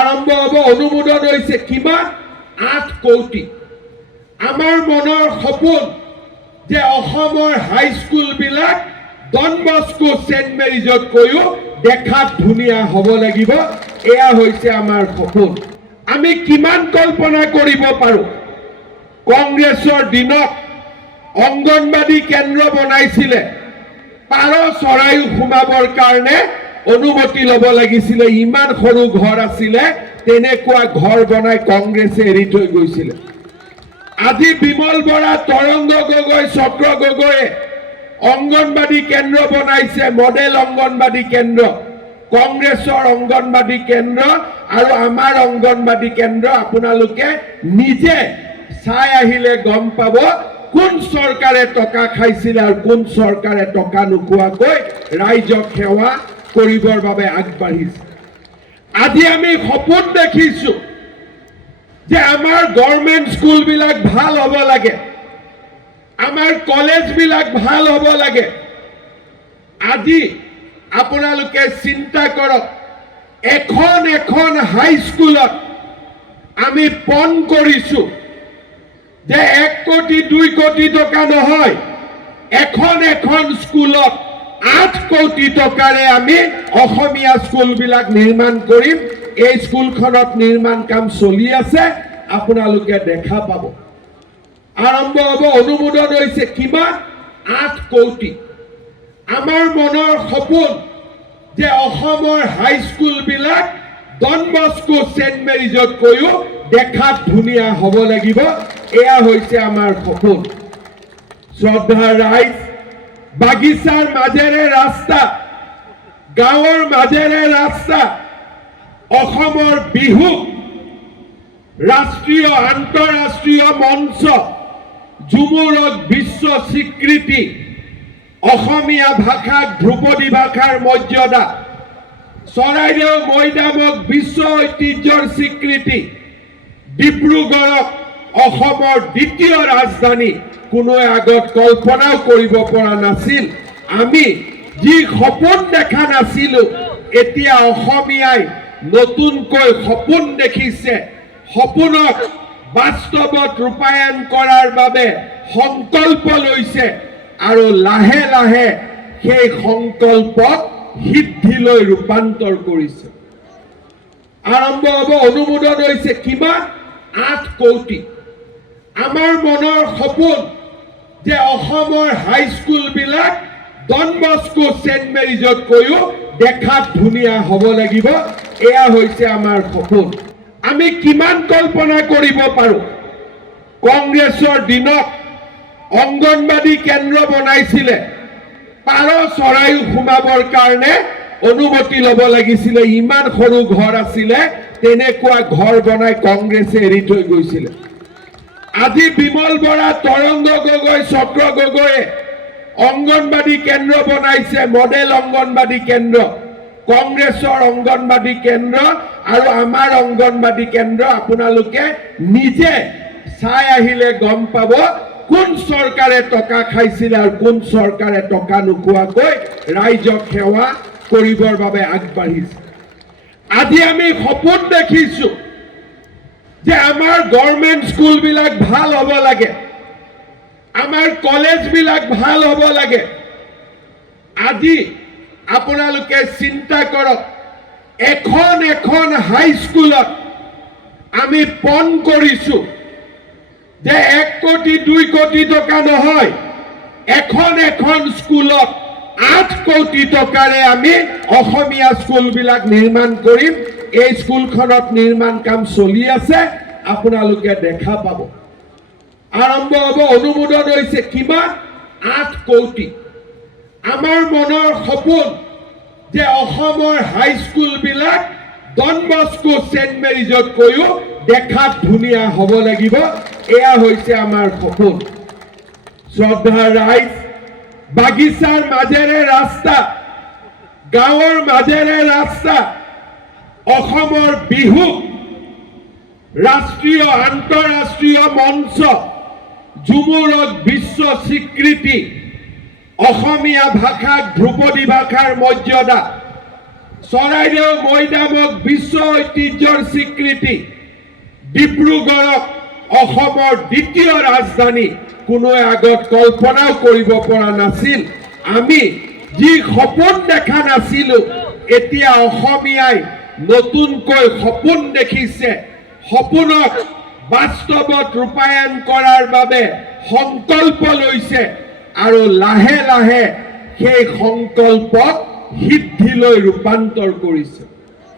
আৰম্ভ হ'ব। অনুমোদন হৈছে কিমান? 8 কোটি। আমাৰ মনৰ সপোন যে অসমৰ হাইস্কুলবিলাক ডন বস্কো সেন্ট মেৰিজতকৈও দেখাত ধুনীয়া হ'ব লাগিব। এয়া হৈছে আমাৰ সপোন। আমি কিমান কল্পনা কৰিব পাৰোঁ? কংগ্ৰেছৰ দিনত অংগনবাদী কেন্দ্ৰ বনাইছিলে, পাৰ চৰাইও সোমাবৰ কাৰণে অনুমতি ল'ব লাগিছিলে। ইমান সৰু ঘৰ আছিলে, তেনেকুৱা ঘৰ বনাই কংগ্ৰেছে এৰি থৈ গৈছিলে। আজি বিমল বৰা, তৰংগ গগৈ, চক্ৰ গগৈয়ে অংগনবাদী কেন্দ্ৰ বনাইছে, মডেল অংগনবাদী কেন্দ্ৰ। কংগ্ৰেছৰ অংগনবাদী কেন্দ্ৰ আৰু আমাৰ অংগনবাদী কেন্দ্ৰ আপোনালোকে নিজে চাই আহিলে গম পাব কোন চৰকাৰে টকা খাইছিল আৰু কোন চৰকাৰে টকা নোখোৱাকৈ ৰাইজক সেৱা কৰিবৰ বাবে আগবাঢ়িছে। আজি আমি সপোন দেখিছো যে আমাৰ গভৰ্ণমেণ্ট স্কুলবিলাক ভাল হ'ব লাগে, আমাৰ কলেজবিলাক ভাল হ'ব লাগে। আজি আপোনালোকে চিন্তা কৰক, এখন এখন হাইস্কুলত আমি পণ কৰিছো যে 1 কোটি 2 কোটি টকা নহয়, এখন এখন স্কুলত 8 কোটি টকাৰে আমি অসমীয়া স্কুলবিলাক নিৰ্মাণ কৰিম। এই স্কুলখনত নিৰ্মাণ কাম চলি আছে, আপোনালোকে দেখা পাব। আৰম্ভ হ'ব। অনুমোদন হৈছে কিমান? 8 কোটি। আমাৰ মনৰ সপোন যে অসমৰ হাইস্কুলবিলাক ডন বস্কো সেন্ট মেৰিজতকৈও দেখাত ধুনীয়া হ'ব লাগিব। এয়া হৈছে আমাৰ সপোন। শ্ৰদ্ধা ৰাইজ, বাগিচাৰ মাজেৰে ৰাস্তা, গাঁৱৰ মাজেৰে ৰাস্তা, অসমৰ বিহু ৰাষ্ট্ৰীয় আন্তঃৰাষ্ট্ৰীয় মঞ্চ, ঝুমুৰক বিশ্ব স্বীকৃতি, অসমীয়া ভাষাক ধ্ৰুপদী ভাষাৰ মৰ্যাদা, চৰাইদেউ মৈদামক বিশ্ব ঐতিহ্যৰ স্বীকৃতি, ডিব্ৰুগড়ক অসমৰ দ্বিতীয় ৰাজধানী কোনোৱে আগত কল্পনাও কৰিব পৰা নাছিল। আমি যি সপোন দেখা নাছিলো, এতিয়া অসমীয়াই নতুনকৈ সপোন দেখিছে। সপোনক বাস্তৱত ৰূপায়ণ কৰাৰ বাবে সংকল্প লৈছে আৰু লাহে লাহে সেই সংকল্পক সিদ্ধিলৈ ৰূপান্তৰ কৰিছে। আৰম্ভ হ'ব। অনুমোদন হৈছে কিমান? 8 কোটি। আমাৰ মনৰ সপোন যে অসমৰ হাইস্কুলবিলাক ডন বস্কো সেন্ট মেৰিজতকৈও দেখাত ধুনীয়া হ'ব লাগিব। এয়া হৈছে আমাৰ সপোন। আমি কিমান কল্পনা কৰিব পাৰোঁ? কংগ্ৰেছৰ দিনত অংগনবাদী কেন্দ্ৰ বনাইছিলে, পাৰ চৰাইও সোমাবৰ কাৰণে অনুমতি ল'ব লাগিছিলে। ইমান সৰু ঘৰ আছিলে, তেনেকুৱা ঘৰ বনাই কংগ্ৰেছে এৰি থৈ গৈছিলে। আজি বিমল বৰা, তৰংগ গগৈ, চক্ৰ গগৈয়ে অংগনবাদী কেন্দ্ৰ বনাইছে, মডেল অংগনবাদী কেন্দ্ৰ। কংগ্ৰেছৰ অংগনবাদী কেন্দ্ৰ আৰু আমাৰ অংগনবাদী কেন্দ্ৰ আপোনালোকে নিজে চাই আহিলে গম পাব কোন চৰকাৰে টকা খাইছিল আৰু কোন চৰকাৰে টকা নোখোৱাকৈ ৰাইজক সেৱা কৰিবৰ বাবে আগবাঢ়িছে। আজি আমি সপোন দেখিছো যে আমাৰ গভৰ্ণমেণ্ট স্কুলবিলাক ভাল হ'ব লাগে, আমাৰ কলেজবিলাক ভাল হ'ব লাগে। আজি আপোনালোকে চিন্তা কৰক, এখন এখন হাইস্কুলত আমি পণ কৰিছো যে 1 কোটি 2 কোটি টকা নহয়, এখন এখন স্কুলত 8 কোটি টকাৰে আমি অসমীয়া স্কুলবিলাক নিৰ্মাণ কৰিম। এই স্কুলখনত নিৰ্মাণ কাম চলি আছে, আপোনালোকে দেখা পাব। আৰম্ভ হ'ব। অনুমোদন হৈছে কিমান? 8 কোটি। আমাৰ মনৰ সপোন যে অসমৰ হাইস্কুলবিলাক ডন বস্কো সেন্ট মেৰিজতকৈও দেখাত ধুনীয়া হ'ব লাগিব। এয়া হৈছে আমাৰ সপোন। শ্ৰদ্ধা ৰাইজ, বাগিচাৰ মাজেৰে ৰাস্তা, গাঁৱৰ মাজেৰে ৰাস্তা, অসমৰ বিহু ৰাষ্ট্ৰীয় আন্তঃৰাষ্ট্ৰীয় মঞ্চ, ঝুমুৰক বিশ্ব স্বীকৃতি, অসমীয়া ভাষাক ধ্ৰুপদী ভাষাৰ মৰ্যাদা, চৰাইদেউ মৈদামক বিশ্ব ঐতিহ্যৰ স্বীকৃতি, ডিব্ৰুগড়ক অসমৰ দ্বিতীয় ৰাজধানী কোনোৱে আগত কল্পনাও কৰিব পৰা নাছিল। আমি যি সপোন দেখা নাছিলো, এতিয়া অসমীয়াই নতুনকৈ সপোন দেখিছে। সপোনক বাস্তৱত ৰূপায়ণ কৰাৰ বাবে সংকল্প লৈছে আৰু লাহে লাহে সেই সংকল্পক সিদ্ধিলৈ ৰূপান্তৰ কৰিছে।